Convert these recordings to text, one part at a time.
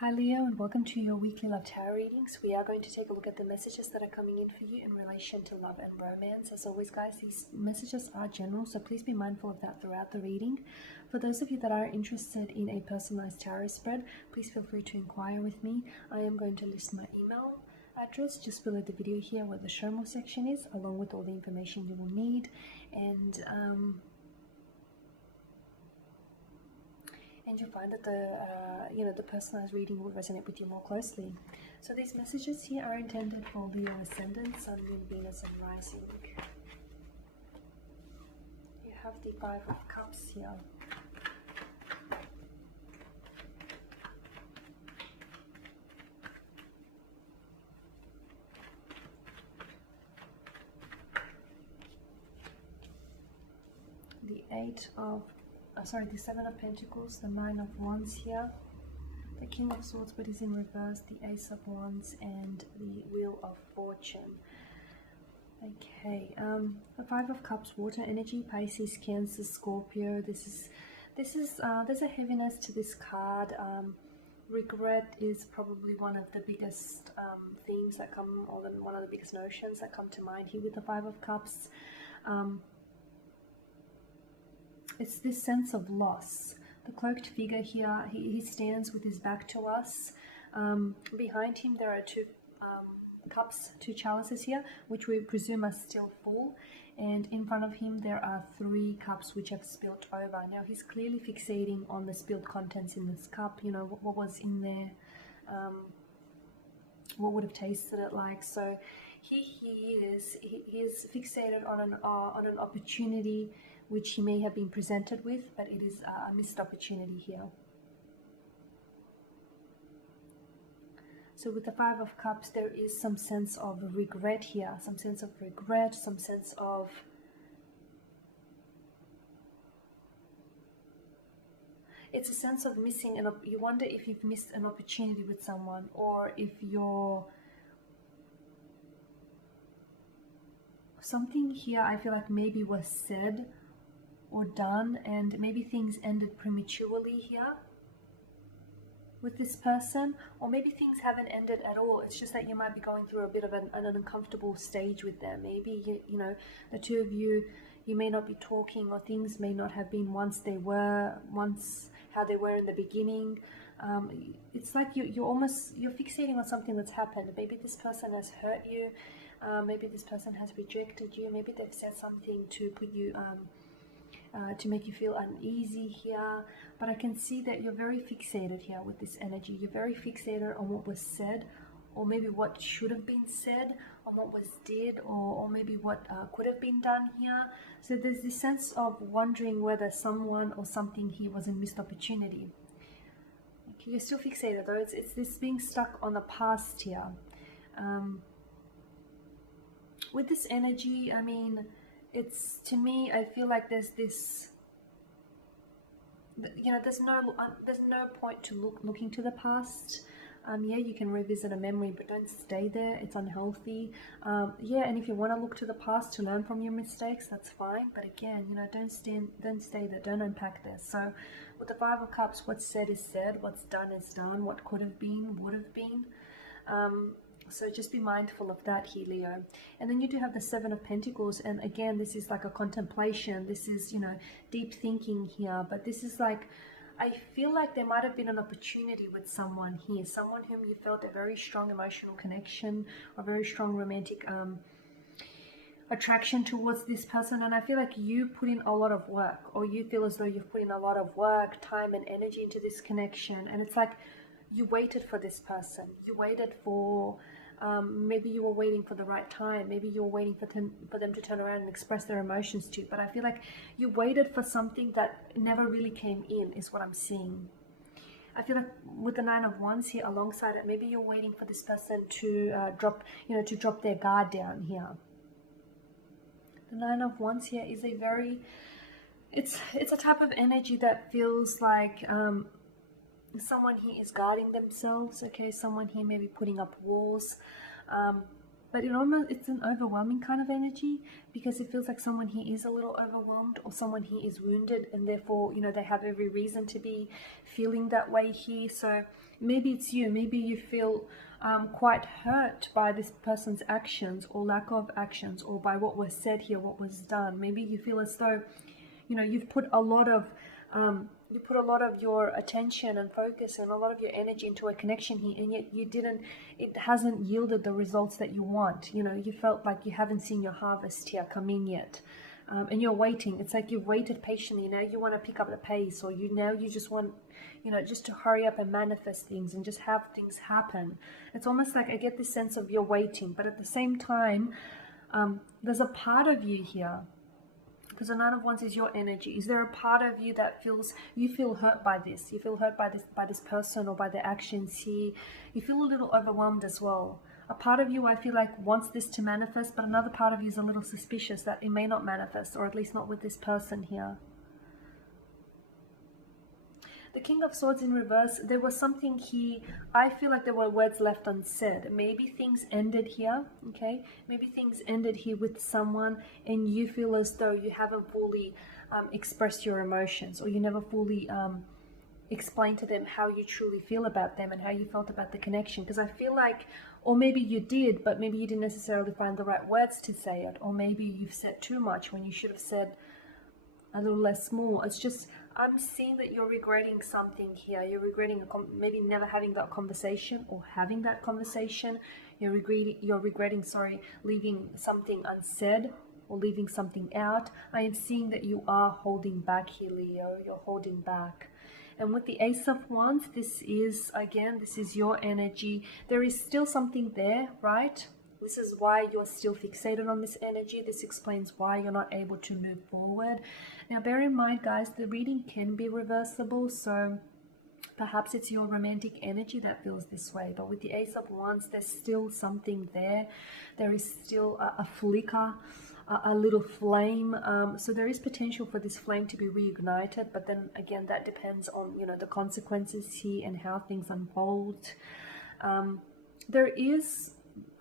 Hi Leo, and welcome to your weekly love tarot readings. We are going to take a look at the messages that are coming in for you in relation to love and romance. As always, guys, these messages are general, so please be mindful of that throughout the reading. For those of you that are interested in a personalized tarot spread, please feel free to inquire with me. I am going to list my email address just below the video here where the show more section is, along with all the information you will need. And you'll find that the personalized reading will resonate with you more closely. So these messages here are intended for Leo ascendant, Sun, Moon, Venus, and Rising. You have the Five of Cups here. The Seven of Pentacles, the Nine of Wands here, the King of Swords but is in reverse, the Ace of Wands, and the Wheel of Fortune. Okay, the Five of Cups, water energy, Pisces, Cancer, Scorpio. There's a heaviness to this card. Regret is probably one of the biggest themes that come, or one of the biggest notions that come to mind here with the Five of Cups. It's this sense of loss. The cloaked figure here, he stands with his back to us. Behind him there are two cups, two chalices here, which we presume are still full. And in front of him there are three cups which have spilt over. Now he's clearly fixating on the spilled contents in this cup. You know, what was in there, what would have tasted it like. So he is fixated on an opportunity which he may have been presented with, but it is a missed opportunity here. So with the Five of Cups, there is some sense of regret here, some sense of regret, some sense of it's a sense of missing, and you wonder if you've missed an opportunity with someone, or if something here I feel like maybe was said or done, and maybe things ended prematurely here with this person, or maybe things haven't ended at all. It's just that you might be going through a bit of an uncomfortable stage with them. Maybe you know, the two of you may not be talking, or things may not have been once how they were in the beginning. It's like you're fixating on something that's happened. Maybe this person has hurt you, maybe this person has rejected you, maybe they've said something to put you to make you feel uneasy here. But I can see that you're very fixated here with this energy. You're very fixated on what was said, or maybe what should have been said, on what was did, or maybe what could have been done here. So there's this sense of wondering whether someone or something here was a missed opportunity. Okay, you're still fixated though. It's this being stuck on the past here. With this energy, I mean, it's, to me, I feel like there's this, you know, there's no point to looking to the past. Yeah, you can revisit a memory, but don't stay there. It's unhealthy. Yeah, and if you want to look to the past to learn from your mistakes, that's fine. But again, you know, don't stay there. Don't unpack this. So with the Five of Cups, what's said is said. What's done is done. What could have been would have been. So just be mindful of that here, Leo. And then you do have the Seven of Pentacles, and again, this is like a contemplation. This is, you know, deep thinking here. But this is like, I feel like there might have been an opportunity with someone here, someone whom you felt a very strong emotional connection, or very strong romantic attraction towards this person. And I feel like you put in a lot of work, or you feel as though you've put in a lot of work, time and energy into this connection. And it's like you waited for this person. You waited for, maybe you were waiting for the right time. Maybe you were waiting for them to turn around and express their emotions to you. But I feel like you waited for something that never really came in, is what I'm seeing. I feel like with the Nine of Wands here alongside it, maybe you're waiting for this person to drop their guard down here. The Nine of Wands here is a very, it's a type of energy that feels like someone here is guarding themselves. Okay, someone here may be putting up walls, but it's an overwhelming kind of energy, because it feels like someone here is a little overwhelmed, or someone here is wounded, and therefore, you know, they have every reason to be feeling that way here. So Maybe it's you. Maybe you feel quite hurt by this person's actions or lack of actions, or by what was said here, what was done. Maybe you feel as though, you've put a lot of your attention and focus and a lot of your energy into a connection here, and yet it hasn't yielded the results that you want. You felt like you haven't seen your harvest here come in yet. And you're waiting. It's like you've waited patiently. Now you want to pick up the pace, or you just want, just to hurry up and manifest things and just have things happen. It's almost like I get this sense of you're waiting, but at the same time, there's a part of you here, because the Nine of Wands is your energy. Is there a part of you that you feel hurt by this? You feel hurt by this person or by the actions here. You feel a little overwhelmed as well. A part of you, I feel like, wants this to manifest, but another part of you is a little suspicious that it may not manifest, or at least not with this person here. The King of Swords in reverse, there was something here. I feel like there were words left unsaid. Maybe things ended here, okay? Maybe things ended here with someone, and you feel as though you haven't fully expressed your emotions, or you never fully explain to them how you truly feel about them and how you felt about the connection. Because I feel like, or maybe you did, but maybe you didn't necessarily find the right words to say it, or maybe you've said too much when you should have said a little less more. It's just, I'm seeing that you're regretting something here. You're regretting maybe never having that conversation, or having that conversation. You're regretting, leaving something unsaid or leaving something out. I am seeing that you are holding back here, Leo. You're holding back. And with the Ace of Wands, this is your energy. There is still something there, right? This is why you're still fixated on this energy. This explains why you're not able to move forward. Now, bear in mind, guys, the reading can be reversible. So perhaps it's your romantic energy that feels this way. But with the Ace of Wands, there's still something there. There is still a flicker, a little flame. So there is potential for this flame to be reignited, but then again, that depends on the consequences here and how things unfold.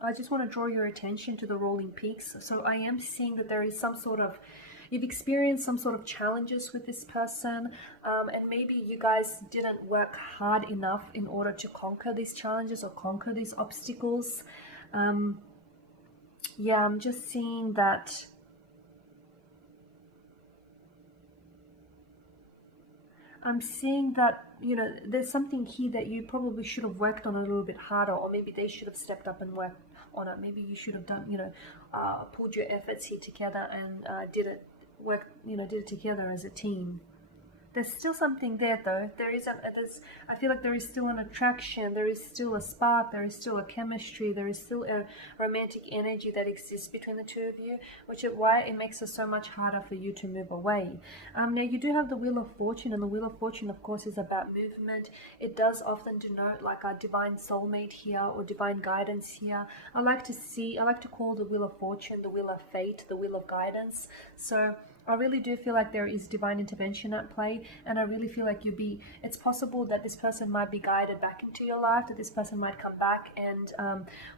I just want to draw your attention to the rolling peaks. So I am seeing that there is you've experienced some sort of challenges with this person, and maybe you guys didn't work hard enough in order to conquer these challenges or conquer these obstacles. Yeah, I'm just seeing that there's something here that you probably should have worked on a little bit harder, or maybe they should have stepped up and worked on it. Maybe you should have done, pulled your efforts here together and did it together as a team. There's still something there, though. I feel like there is still an attraction, there is still a spark, there is still a chemistry, there is still a romantic energy that exists between the two of you, which is why it makes it so much harder for you to move away. Now, you do have the Wheel of Fortune, and the Wheel of Fortune, of course, is about movement. It does often denote like a divine soulmate here, or divine guidance here. I like to call the Wheel of Fortune the Wheel of Fate, the Wheel of Guidance. So I really do feel like there is divine intervention at play, and I really feel like it's possible that this person might be guided back into your life, that this person might come back and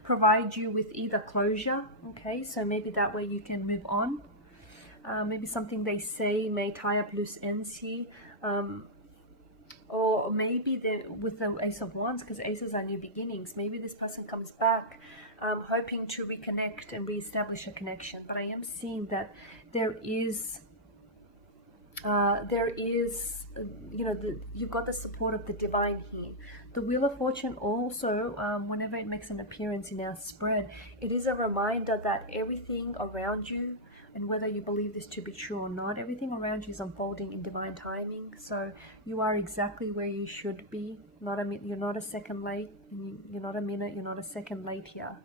provide you with either closure, okay, so maybe that way you can move on. Maybe something they say may tie up loose ends here, or maybe with the Ace of Wands, because aces are new beginnings, maybe this person comes back hoping to reconnect and reestablish a connection. But I am seeing that you've got the support of the divine here. The Wheel of Fortune also, whenever it makes an appearance in our spread, it is a reminder that everything around you, and whether you believe this to be true or not, everything around you is unfolding in divine timing. So you are exactly where you should be. You're not a second late, and you're not a minute, you're not a second late here.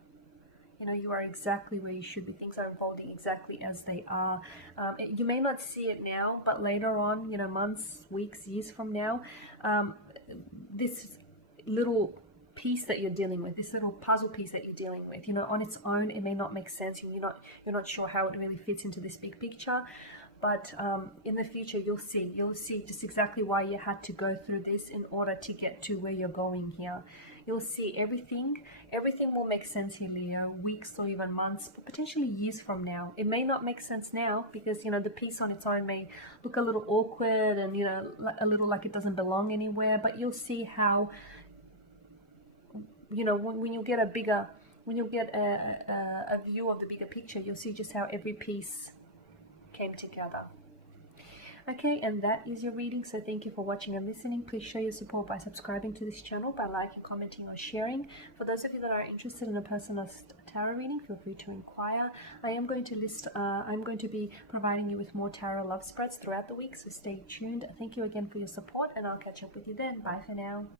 You are exactly where you should be. Things are unfolding exactly as they are. You may not see it now, but later on, months, weeks, years from now, this little piece that you're dealing with, this little puzzle piece that you're dealing with, on its own, it may not make sense. You're not sure how it really fits into this big picture. But in the future, you'll see just exactly why you had to go through this in order to get to where you're going here. You'll see everything will make sense here, Leo, weeks or even months, but potentially years from now. It may not make sense now because, the piece on its own may look a little awkward and, a little like it doesn't belong anywhere, but you'll see how you know, when you get a bigger, when you get a view of the bigger picture, you'll see just how every piece came together. Okay, and that is your reading. So thank you for watching and listening. Please show your support by subscribing to this channel, by liking, commenting, or sharing. For those of you that are interested in a personalized tarot reading, feel free to inquire. I'm going to be providing you with more tarot love spreads throughout the week, so stay tuned. Thank you again for your support, and I'll catch up with you then. Bye for now.